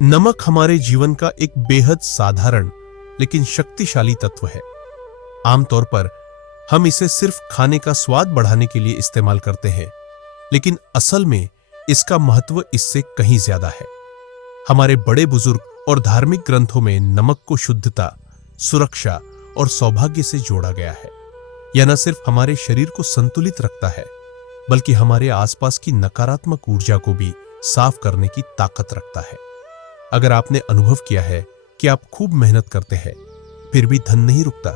नमक हमारे जीवन का एक बेहद साधारण लेकिन शक्तिशाली तत्व है। आमतौर पर हम इसे सिर्फ खाने का स्वाद बढ़ाने के लिए इस्तेमाल करते हैं, लेकिन असल में इसका महत्व इससे कहीं ज्यादा है। हमारे बड़े बुजुर्ग और धार्मिक ग्रंथों में नमक को शुद्धता, सुरक्षा और सौभाग्य से जोड़ा गया है। यह न सिर्फ हमारे शरीर को संतुलित रखता है, बल्कि हमारे आसपास की नकारात्मक ऊर्जा को भी साफ करने की ताकत रखता है। अगर आपने अनुभव किया है कि आप खूब मेहनत करते हैं, फिर भी धन नहीं रुकता,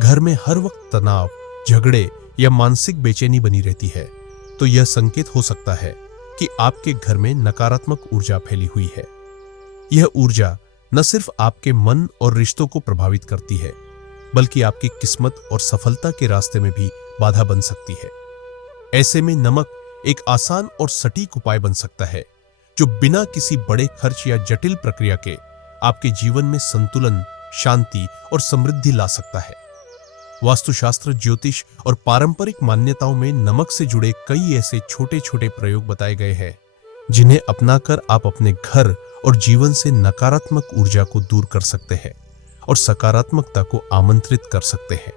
घर में हर वक्त तनाव, झगड़े या मानसिक बेचैनी बनी रहती है, तो यह संकेत हो सकता है कि आपके घर में नकारात्मक ऊर्जा फैली हुई है। यह ऊर्जा न सिर्फ आपके मन और रिश्तों को प्रभावित करती है, बल्कि आपकी किस्मत और सफलता के रास्ते में भी बाधा बन सकती है। ऐसे में नमक एक आसान और सटीक उपाय बन सकता है, जो बिना किसी बड़े खर्च या जटिल प्रक्रिया के आपके जीवन में संतुलन, शांति और समृद्धि ला सकता है। वास्तुशास्त्र, ज्योतिष और पारंपरिक मान्यताओं में नमक से जुड़े कई ऐसे छोटे छोटे प्रयोग बताए गए हैं, जिन्हें अपनाकर आप अपने घर और जीवन से नकारात्मक ऊर्जा को दूर कर सकते हैं और सकारात्मकता को आमंत्रित कर सकते हैं।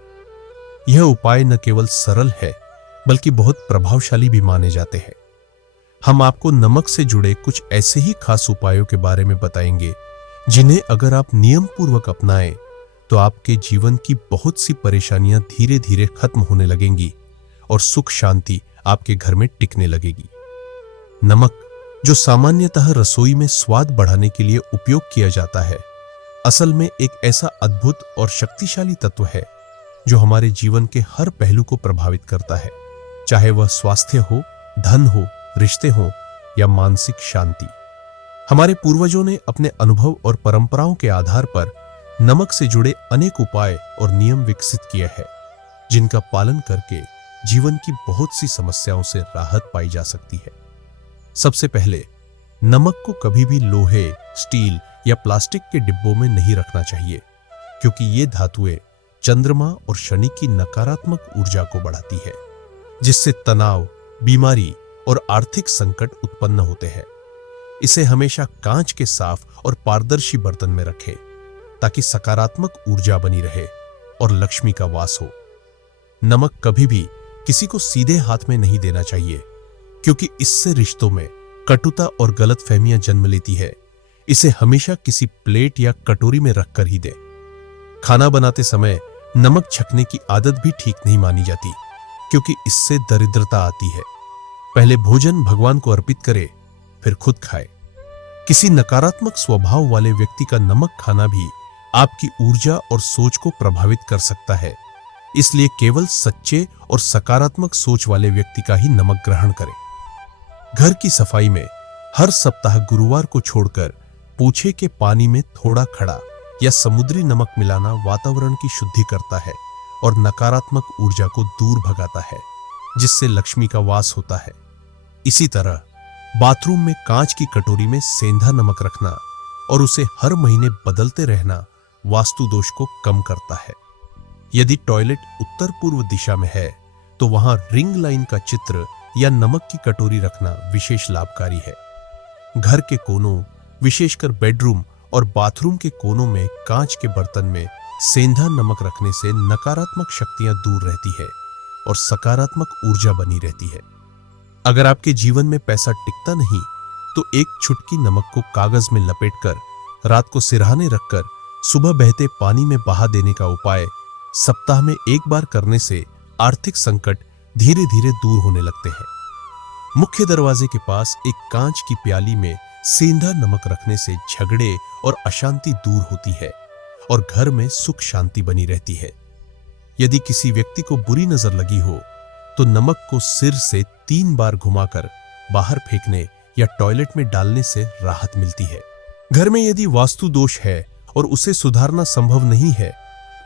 यह उपाय न केवल सरल है, बल्कि बहुत प्रभावशाली भी माने जाते हैं। हम आपको नमक से जुड़े कुछ ऐसे ही खास उपायों के बारे में बताएंगे, जिन्हें अगर आप नियम पूर्वक अपनाएं, तो आपके जीवन की बहुत सी परेशानियां धीरे धीरे खत्म होने लगेंगी और सुख शांति आपके घर में टिकने लगेगी। नमक, जो सामान्यतः रसोई में स्वाद बढ़ाने के लिए उपयोग किया जाता है, असल में एक ऐसा अद्भुत और शक्तिशाली तत्व है जो हमारे जीवन के हर पहलू को प्रभावित करता है, चाहे वह स्वास्थ्य हो, धन हो, रिश्ते हो या मानसिक शांति। हमारे पूर्वजों ने अपने अनुभव और परंपराओं के आधार पर नमक से जुड़े अनेक उपाय और नियम विकसित किए हैं, जिनका पालन करके जीवन की बहुत सी समस्याओं से राहत पाई जा सकती है। सबसे पहले, नमक को कभी भी लोहे, स्टील या प्लास्टिक के डिब्बों में नहीं रखना चाहिए, क्योंकि ये धातुएं चंद्रमा और शनि की नकारात्मक ऊर्जा को बढ़ाती है, जिससे तनाव, बीमारी और आर्थिक संकट उत्पन्न होते हैं। इसे हमेशा कांच के साफ और पारदर्शी बर्तन में रखें, ताकि सकारात्मक ऊर्जा बनी रहे और लक्ष्मी का वास हो। नमक कभी भी किसी को सीधे हाथ में नहीं देना चाहिए, क्योंकि इससे रिश्तों में कटुता और गलतफहमियां जन्म लेती है। इसे हमेशा किसी प्लेट या कटोरी में रखकर ही दें। खाना बनाते समय नमक छकने की आदत भी ठीक नहीं मानी जाती, क्योंकि इससे दरिद्रता आती है। पहले भोजन भगवान को अर्पित करें, फिर खुद खाएं। किसी नकारात्मक स्वभाव वाले व्यक्ति का नमक खाना भी आपकी ऊर्जा और सोच को प्रभावित कर सकता है, इसलिए केवल सच्चे और सकारात्मक सोच वाले व्यक्ति का ही नमक ग्रहण करें। घर की सफाई में हर सप्ताह गुरुवार को छोड़कर पूछे के पानी में थोड़ा खड़ा या समुद्री नमक मिलाना वातावरण की शुद्धि करता है और नकारात्मक ऊर्जा को दूर भगाता है, जिससे लक्ष्मी का वास होता है। इसी तरह बाथरूम में कांच की कटोरी में सेंधा नमक रखना और उसे हर महीने बदलते रहना वास्तु दोष को कम करता है। यदि टॉयलेट उत्तर पूर्व दिशा में है, तो वहां रिंग लाइन का चित्र या नमक की कटोरी रखना विशेष लाभकारी है। घर के कोनों, विशेषकर बेडरूम और बाथरूम के कोनों में कांच के बर्तन में सेंधा नमक रखने से नकारात्मक शक्तियां दूर रहती है और सकारात्मक ऊर्जा बनी रहती है। अगर आपके जीवन में पैसा टिकता नहीं, तो एक चुटकी नमक को कागज में लपेटकर रात को सिरहाने रखकर सुबह बहते पानी में बहा देने का उपाय सप्ताह में एक बार करने से आर्थिक संकट धीरे धीरे दूर होने लगते हैं। मुख्य दरवाजे के पास एक कांच की प्याली में सेंधा नमक रखने से झगड़े और अशांति दूर होती है और घर में सुख शांति बनी रहती है। यदि किसी व्यक्ति को बुरी नजर लगी हो, तो नमक को सिर से 3 बार घुमाकर बाहर फेंकने या टॉयलेट में डालने से राहत मिलती है। घर में यदि वास्तु दोष है और उसे सुधारना संभव नहीं है,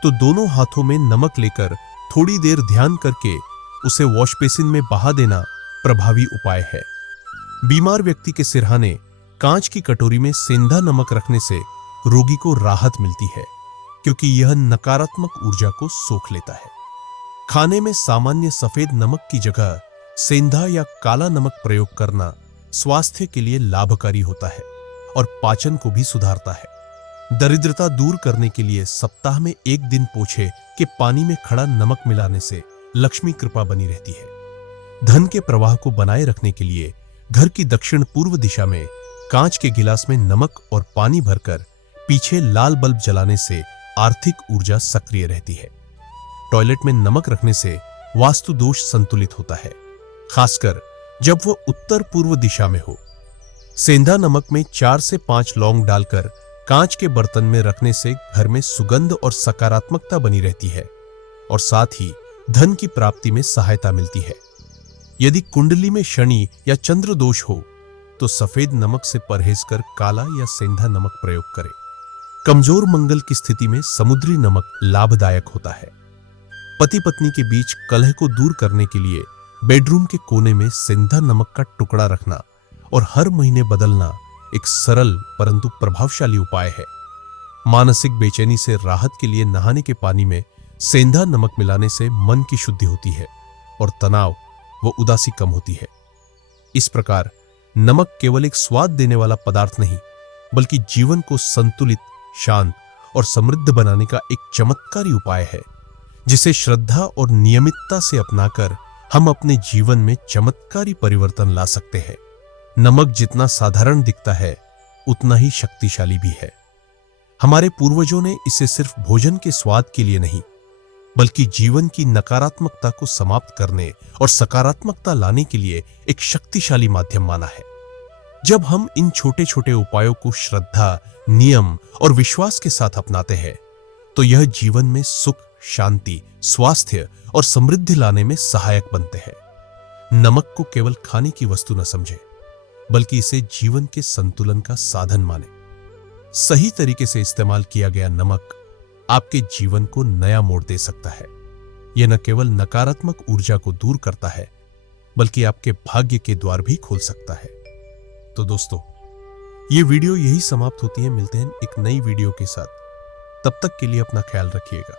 तो दोनों हाथों में नमक लेकर थोड़ी देर ध्यान करके उसे वॉश बेसिन में बहा देना प्रभावी उपाय है। बीमार व्यक्ति के सिरहाने कांच की कटोरी में सेंधा नमक रखने से रोगी को राहत मिलती है, क्योंकि यह नकारात्मक ऊर्जा को सोख लेता है। खाने में सामान्य सफेद नमक की जगह सेंधा या काला नमक प्रयोग करना स्वास्थ्य के लिए लाभकारी होता है और पाचन को भी सुधारता है। दरिद्रता दूर करने के लिए सप्ताह में एक दिन पोछे कि पानी में खड़ा नमक मिलाने से लक्ष्मी कृपा बनी रहती है। धन के प्रवाह को बनाए रखने के लिए घर की दक्षिण पूर्व दिशा में कांच के गिलास में नमक और पानी भरकर पीछे लाल बल्ब जलाने से आर्थिक ऊर्जा सक्रिय रहती है। टॉयलेट में नमक रखने से वास्तु दोष संतुलित होता है, खासकर जब वो उत्तर पूर्व दिशा में हो। सेंधा नमक में 4 से 5 लौंग डालकर कांच के बर्तन में रखने से घर में सुगंध और सकारात्मकता बनी रहती है और साथ ही धन की प्राप्ति में सहायता मिलती है। यदि कुंडली में शनि या चंद्र दोष हो तो सफेद नमक से परहेज कर काला या सेंधा नमक प्रयोग करें। कमजोर मंगल की स्थिति में समुद्री नमक लाभदायक होता है। पति पत्नी के बीच कलह को दूर करने के लिए बेडरूम के कोने में सेंधा नमक का टुकड़ा रखना और हर महीने बदलना एक सरल परंतु प्रभावशाली उपाय है। मानसिक बेचैनी से राहत के लिए नहाने के पानी में सेंधा नमक मिलाने से मन की शुद्धि होती है और तनाव व उदासी कम होती है। इस प्रकार नमक केवल एक स्वाद देने वाला पदार्थ नहीं, बल्कि जीवन को संतुलित, शांत और समृद्ध बनाने का एक चमत्कारी उपाय है, जिसे श्रद्धा और नियमितता से अपनाकर हम अपने जीवन में चमत्कारी परिवर्तन ला सकते हैं। नमक जितना साधारण दिखता है, उतना ही शक्तिशाली भी है। हमारे पूर्वजों ने इसे सिर्फ भोजन के स्वाद के लिए नहीं, बल्कि जीवन की नकारात्मकता को समाप्त करने और सकारात्मकता लाने के लिए एक शक्तिशाली माध्यम माना है। जब हम इन छोटे छोटे उपायों को श्रद्धा, नियम और विश्वास के साथ अपनाते हैं, तो यह जीवन में सुख, शांति, स्वास्थ्य और समृद्धि लाने में सहायक बनते हैं। नमक को केवल खाने की वस्तु न समझें, बल्कि इसे जीवन के संतुलन का साधन माने। सही तरीके से इस्तेमाल किया गया नमक आपके जीवन को नया मोड़ दे सकता है। यह न केवल नकारात्मक ऊर्जा को दूर करता है, बल्कि आपके भाग्य के द्वार भी खोल सकता है। तो दोस्तों, ये वीडियो यही समाप्त होती है। मिलते हैं एक नई वीडियो के साथ। तब तक के लिए अपना ख्याल रखिएगा।